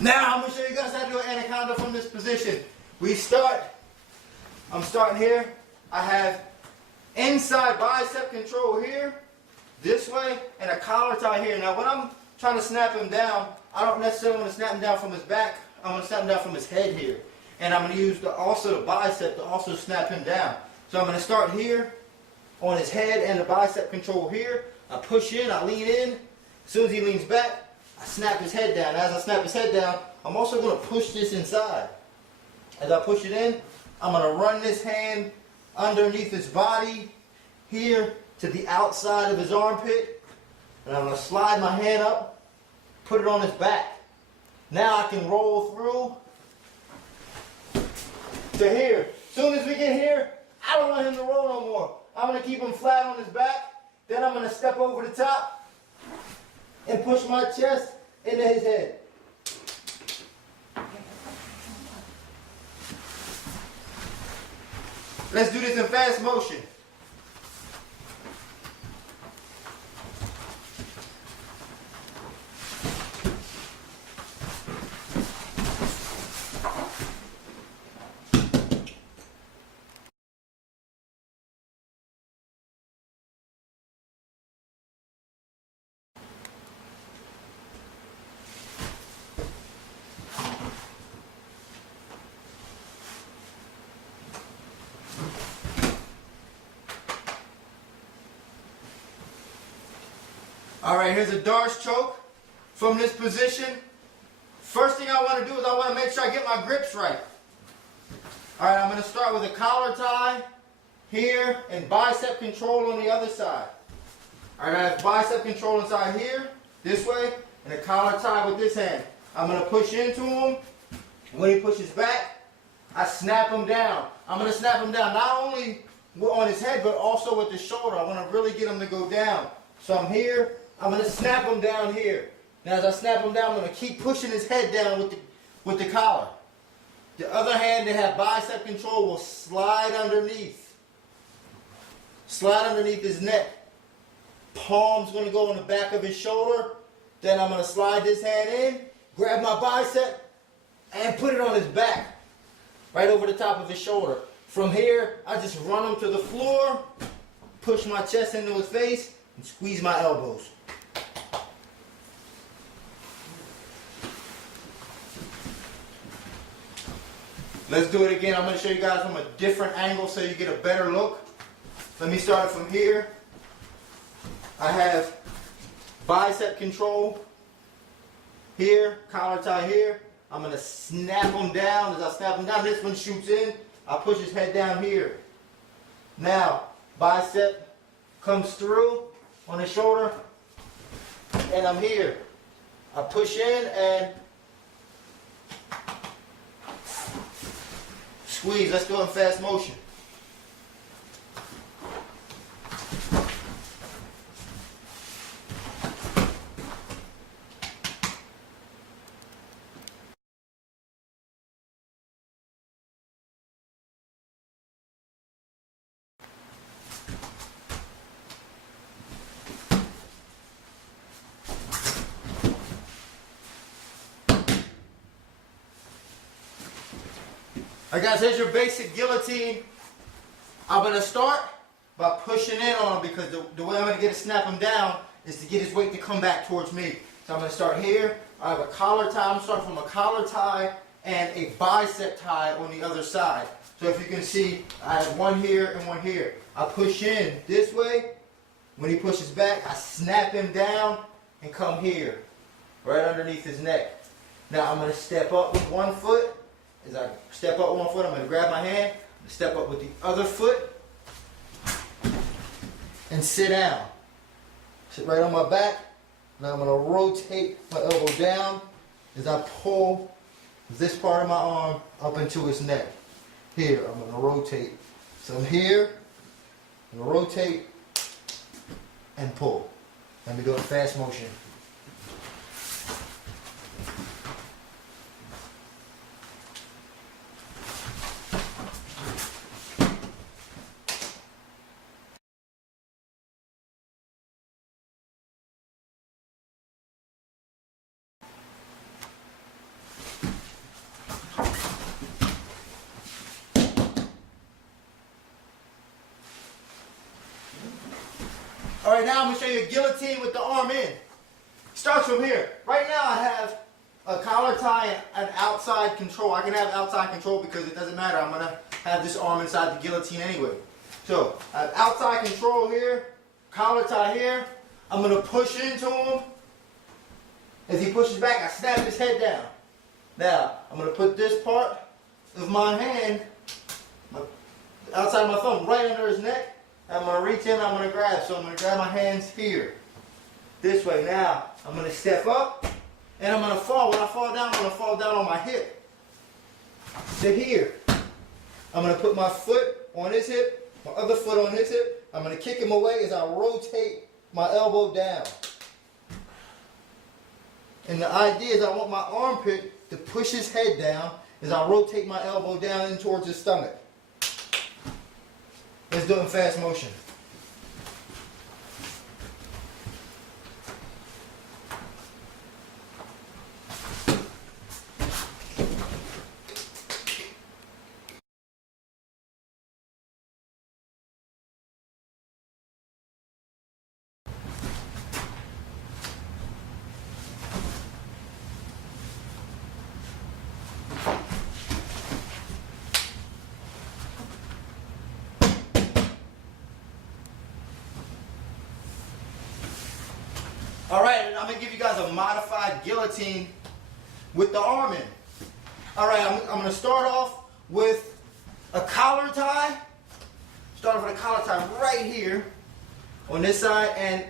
Now I'm going to show you guys how to do an anaconda from this position. I'm starting here. I have inside bicep control here, this way, and a collar tie here. Now when I'm trying to snap him down, I don't necessarily want to snap him down from his back. I'm going to snap him down from his head here. And I'm going to use also the bicep to also snap him down. So I'm going to start here on his head and the bicep control here. I push in, I lean in. As soon as he leans back, I snap his head down. As I snap his head down, I'm also going to push this inside. As I push it in, I'm going to run this hand underneath his body here to the outside of his armpit. And I'm going to slide my hand up, put it on his back. Now I can roll through to here. As soon as we get here, I don't want him to roll no more. I'm going to keep him flat on his back. Then I'm going to step over the top and push my chest into his head. Let's do this in fast motion. Alright, here's a Darce choke from this position. First thing I want to do is I want to make sure I get my grips right. Alright, I'm going to start with a collar tie here and bicep control on the other side. Alright, I have bicep control inside here, this way, and a collar tie with this hand. I'm going to push into him. When he pushes back, I snap him down. I'm going to snap him down not only on his head, but also with the shoulder. I want to really get him to go down. So I'm here. I'm going to snap him down here. Now as I snap him down, I'm going to keep pushing his head down with the collar. The other hand that have bicep control will slide underneath. Slide underneath his neck. Palm's going to go on the back of his shoulder. Then I'm going to slide this hand in, grab my bicep, and put it on his back. Right over the top of his shoulder. From here, I just run him to the floor, push my chest into his face, and squeeze my elbows. Let's do it again. I'm going to show you guys from a different angle so you get a better look. Let me start it from here. I have bicep control here, collar tie here. I'm going to snap him down. As I snap him down, this one shoots in. I push his head down here. Now, bicep comes through on his shoulder, and I'm here. I push in and squeeze. Let's go in fast motion. Alright guys, here's your basic guillotine. I'm going to start by pushing in on him because the way I'm going to get to snap him down is to get his weight to come back towards me. So I'm going to start here. I have a collar tie. I'm starting from a collar tie and a bicep tie on the other side. So if you can see, I have one here and one here. I push in this way. When he pushes back, I snap him down and come here, right underneath his neck. Now I'm going to step up with one foot. As I step up one foot, I'm going to grab my hand, step up with the other foot, and sit down. Sit right on my back. Now I'm going to rotate my elbow down as I pull this part of my arm up into his neck. Here, I'm going to rotate. So I'm here, I'm going to rotate and pull. Let me do it in fast motion. All right, now I'm going to show you a guillotine with the arm in. Starts from here. Right now I have a collar tie and outside control. I can have outside control because it doesn't matter. I'm going to have this arm inside the guillotine anyway. So I have outside control here, collar tie here. I'm going to push into him. As he pushes back, I snap his head down. Now, I'm going to put this part of my hand, outside my thumb, right under his neck. I'm going to reach in, I'm going to grab. So I'm going to grab my hands here. This way. Now, I'm going to step up, and I'm going to fall. When I fall down, I'm going to fall down on my hip. To here. I'm going to put my foot on his hip, my other foot on his hip. I'm going to kick him away as I rotate my elbow down. And the idea is I want my armpit to push his head down as I rotate my elbow down in towards his stomach. Let's do it in fast motion. All right, and I'm going to give you guys a modified guillotine with the arm in. All right, I'm going to start off with a collar tie. Start off with a collar tie right here on this side and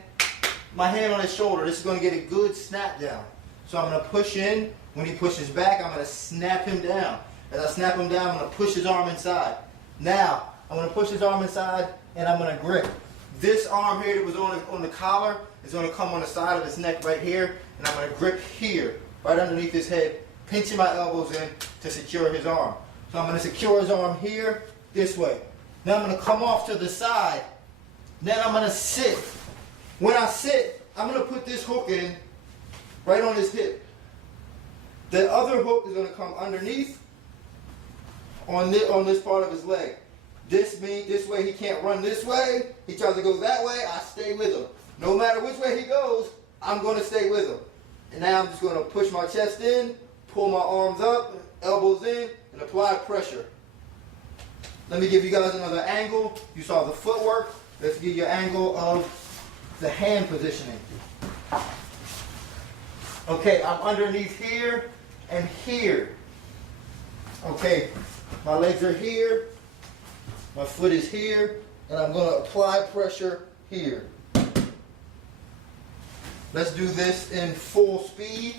my hand on his shoulder. This is going to get a good snap down. So I'm going to push in. When he pushes back, I'm going to snap him down. As I snap him down, I'm going to push his arm inside. Now, I'm going to push his arm inside and I'm going to grip. This arm here that was on the collar is going to come on the side of his neck right here, and I'm going to grip here, right underneath his head, pinching my elbows in to secure his arm. So I'm going to secure his arm here, this way. Now I'm going to come off to the side. Then I'm going to sit. When I sit, I'm going to put this hook in right on his hip. The other hook is going to come underneath on this part of his leg. This way he can't run this way. He tries to go that way, I stay with him. No matter which way he goes, I'm going to stay with him. And now I'm just going to push my chest in, pull my arms up, elbows in, and apply pressure. Let me give you guys another angle. You saw the footwork. Let's give you an angle of the hand positioning. Okay, I'm underneath here and here. Okay, my legs are here. My foot is here, and I'm going to apply pressure here. Let's do this in full speed.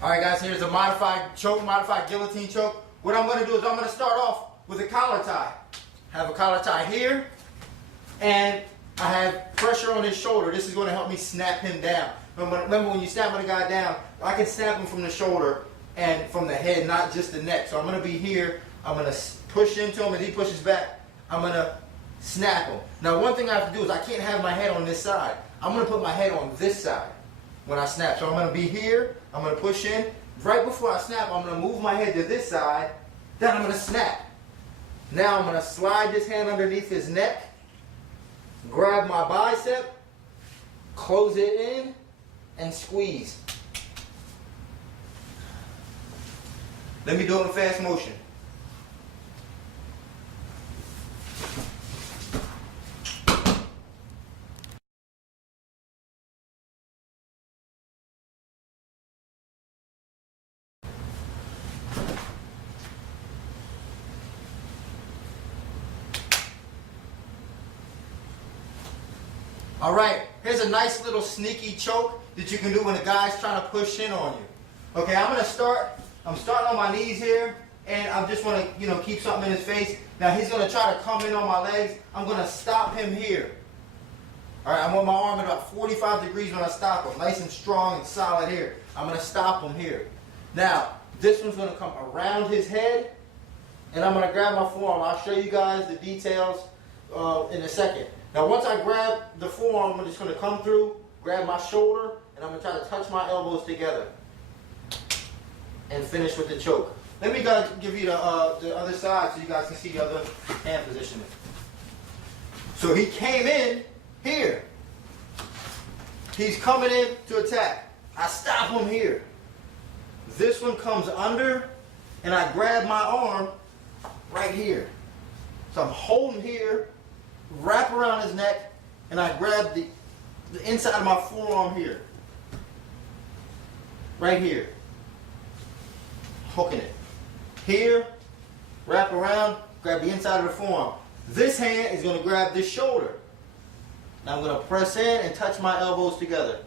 All right, guys, here's a modified choke, modified guillotine choke. What I'm going to do is I'm going to start off with a collar tie. Have a collar tie here, and I have pressure on his shoulder. This is going to help me snap him down. Remember, when you snap a guy down, I can snap him from the shoulder and from the head, not just the neck. So I'm going to be here. I'm going to push into him, and he pushes back. I'm going to snap him. Now, one thing I have to do is I can't have my head on this side. I'm going to put my head on this side when I snap. So I'm going to be here. I'm going to push in. Right before I snap, I'm going to move my head to this side. Then I'm going to snap. Now I'm going to slide this hand underneath his neck, grab my bicep, close it in, and squeeze. Let me do it in fast motion. All right, here's a nice little sneaky choke that you can do when a guy's trying to push in on you. Okay, I'm starting on my knees here, and I just want to, keep something in his face. Now he's going to try to come in on my legs. I'm going to stop him here. All right, I want my arm at about 45 degrees when I stop him. Nice and strong and solid here. I'm going to stop him here. Now, this one's going to come around his head, and I'm going to grab my forearm. I'll show you guys the details in a second. Now, once I grab the forearm, I'm just going to come through, grab my shoulder, and I'm going to try to touch my elbows together and finish with the choke. Let me give you the other side so you guys can see the other hand positioning. So he came in here. He's coming in to attack. I stop him here. This one comes under, and I grab my arm right here. So I'm holding here, wrap around his neck, and I grab the inside of my forearm here. Right here. Hooking it. Here, wrap around, grab the inside of the forearm. This hand is going to grab this shoulder. Now I'm going to press in and touch my elbows together.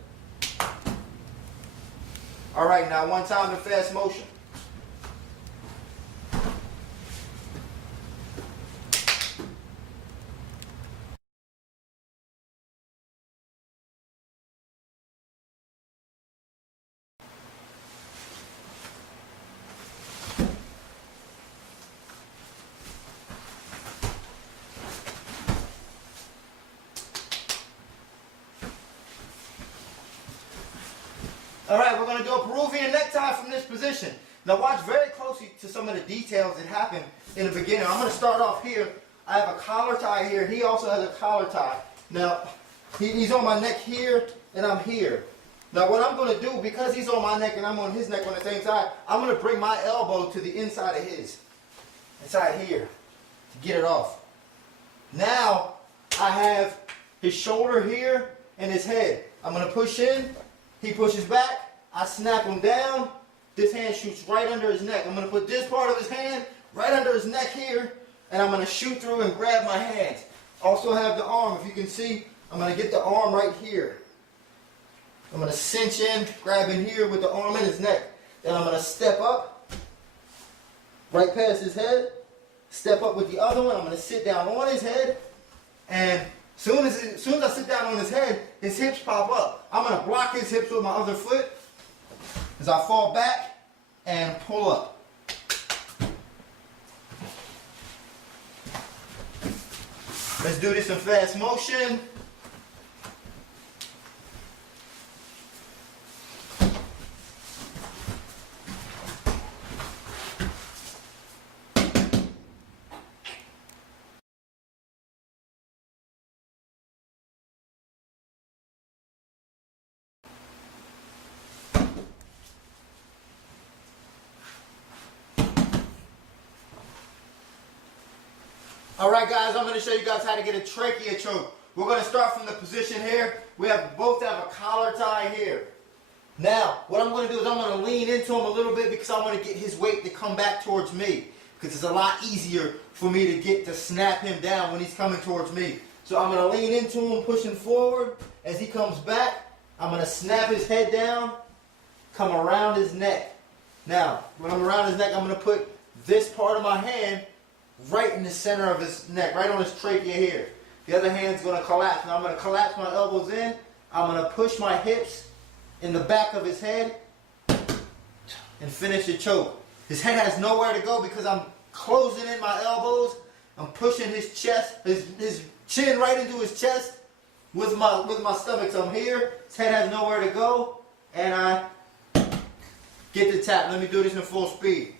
All right, now one time in fast motion. All right, we're going to do a Peruvian necktie from this position. Now watch very closely to some of the details that happen in the beginning. I'm going to start off here. I have a collar tie here. He also has a collar tie. Now, he's on my neck here, and I'm here. Now what I'm going to do, because he's on my neck and I'm on his neck on the same side, I'm going to bring my elbow to the inside of his. Inside here, to get it off. Now, I have his shoulder here and his head. I'm going to push in. He pushes back, I snap him down, this hand shoots right under his neck. I'm going to put this part of his hand right under his neck here, and I'm going to shoot through and grab my hands. Also have the arm, if you can see, I'm going to get the arm right here. I'm going to cinch in, grab in here with the arm in his neck. Then I'm going to step up, right past his head, step up with the other one. I'm going to sit down on his head, and as soon as I sit down on his head, his hips pop up. I'm going to block his hips with my other foot as I fall back and pull up. Let's do this in fast motion. Alright guys, I'm going to show you guys how to get a trachea choke. We're going to start from the position here. We both have a collar tie here. Now, what I'm going to do is I'm going to lean into him a little bit because I want to get his weight to come back towards me. Because it's a lot easier for me to snap him down when he's coming towards me. So I'm going to lean into him, pushing forward. As he comes back, I'm going to snap his head down, come around his neck. Now, when I'm around his neck, I'm going to put this part of my hand right in the center of his neck, right on his trachea here. The other hand's going to collapse. Now I'm going to collapse my elbows in. I'm going to push my hips in the back of his head and finish the choke. His head has nowhere to go because I'm closing in my elbows. I'm pushing his chest, his chin right into his chest with my stomach. So I'm here. His head has nowhere to go, and I get the tap. Let me do this in full speed.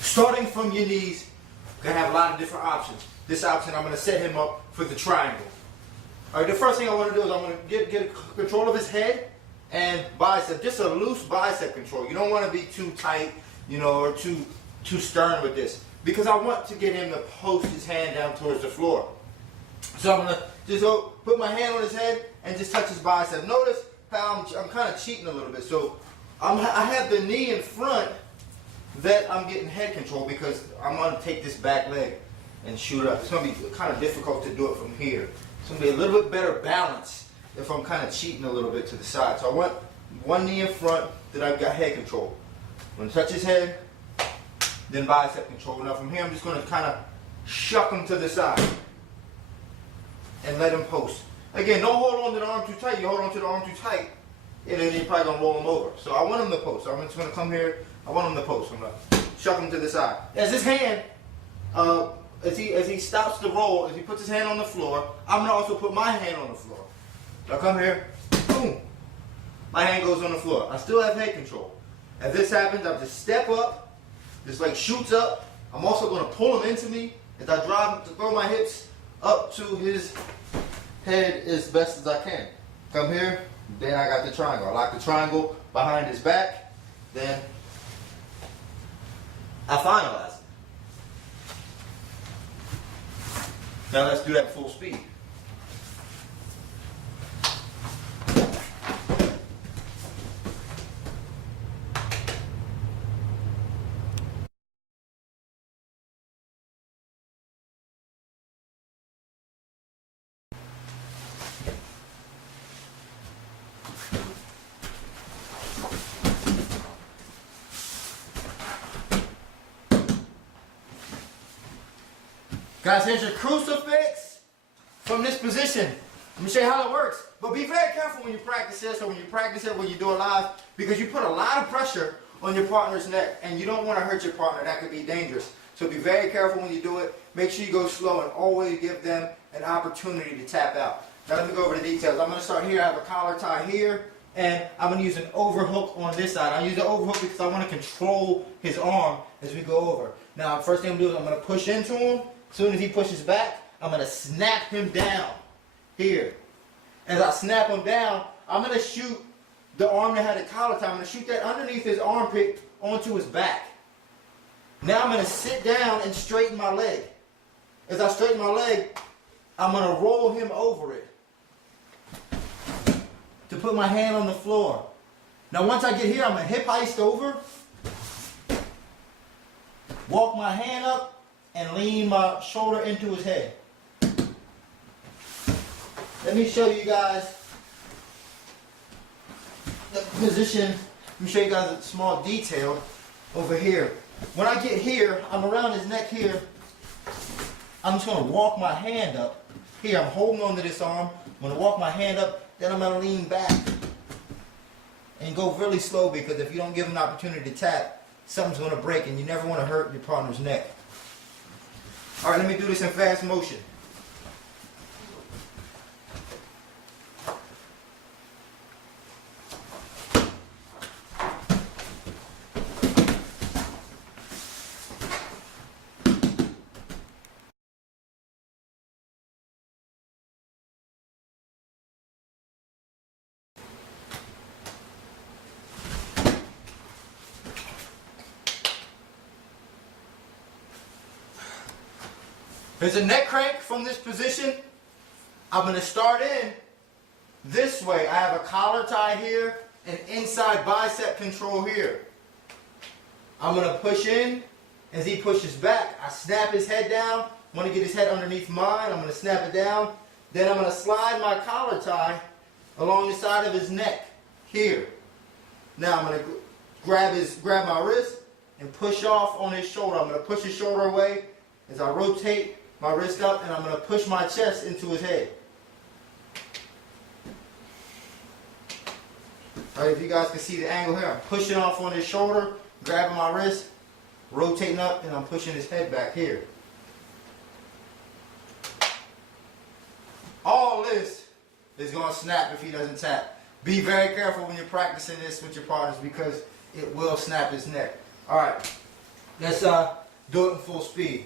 Starting from your knees, you're going to have a lot of different options. This option, I'm going to set him up for the triangle. All right, the first thing I want to do is I'm going to get control of his head and bicep, just a loose bicep control. You don't want to be too tight, or too stern with this, because I want to get him to post his hand down towards the floor. So I'm going to just put my hand on his head and just touch his bicep. Notice how I'm kind of cheating a little bit. So I have the knee in front that I'm getting head control because I'm going to take this back leg and shoot up. It's going to be kind of difficult to do it from here. It's going to be a little bit better balance if I'm kind of cheating a little bit to the side. So I want one knee in front that I've got head control. I'm going to touch his head, then bicep control. Now from here I'm just going to kind of shuck him to the side and let him post. Again, don't hold on to the arm too tight. You hold on to the arm too tight, and then you're probably going to roll him over. So I want him to post. So I'm just going to come here. I want him to post. I'm going to shuck him to the side. As his hand, as he stops the roll, as he puts his hand on the floor, I'm going to also put my hand on the floor. So I come here, boom. My hand goes on the floor. I still have head control. As this happens, I just step up, just like shoots up. I'm also going to pull him into me as I drive to throw my hips up to his head as best as I can. Come here, then I got the triangle. I lock the triangle behind his back, then I finalize it. Now let's do that full speed. Guys, here's your crucifix from this position. Let me show you how it works. But be very careful when you practice this or when you practice it when you do it live, because you put a lot of pressure on your partner's neck and you don't want to hurt your partner. That could be dangerous. So be very careful when you do it. Make sure you go slow and always give them an opportunity to tap out. Now let me go over the details. I'm going to start here. I have a collar tie here, and I'm going to use an overhook on this side. I use the overhook because I want to control his arm as we go over. Now, first thing I'm going to do is I'm going to push into him. As soon as he pushes back, I'm going to snap him down here. As I snap him down, I'm going to shoot the arm that had the collar tie. I'm going to shoot that underneath his armpit onto his back. Now I'm going to sit down and straighten my leg. As I straighten my leg, I'm going to roll him over it to put my hand on the floor. Now once I get here, I'm going to hip heist over, walk my hand up, and lean my shoulder into his head. Let me show you guys the position. Let me show you guys a small detail over here. When I get here, I'm around his neck here. I'm just going to walk my hand up. Here, I'm holding on to this arm. I'm going to walk my hand up, then I'm going to lean back. And go really slow, because if you don't give him an opportunity to tap, something's going to break, and you never want to hurt your partner's neck. All right, let me do this in fast motion. There's a neck crank from this position. I'm going to start in this way. I have a collar tie here and inside bicep control here. I'm going to push in. As he pushes back, I snap his head down. I want to get his head underneath mine. I'm going to snap it down. Then I'm going to slide my collar tie along the side of his neck here. Now I'm going to grab my wrist and push off on his shoulder. I'm going to push his shoulder away as I rotate my wrist up, and I'm going to push my chest into his head. All right, if you guys can see the angle here, I'm pushing off on his shoulder, grabbing my wrist, rotating up, and I'm pushing his head back here. All this is going to snap if he doesn't tap. Be very careful when you're practicing this with your partners, because it will snap his neck. All right, let's do it in full speed.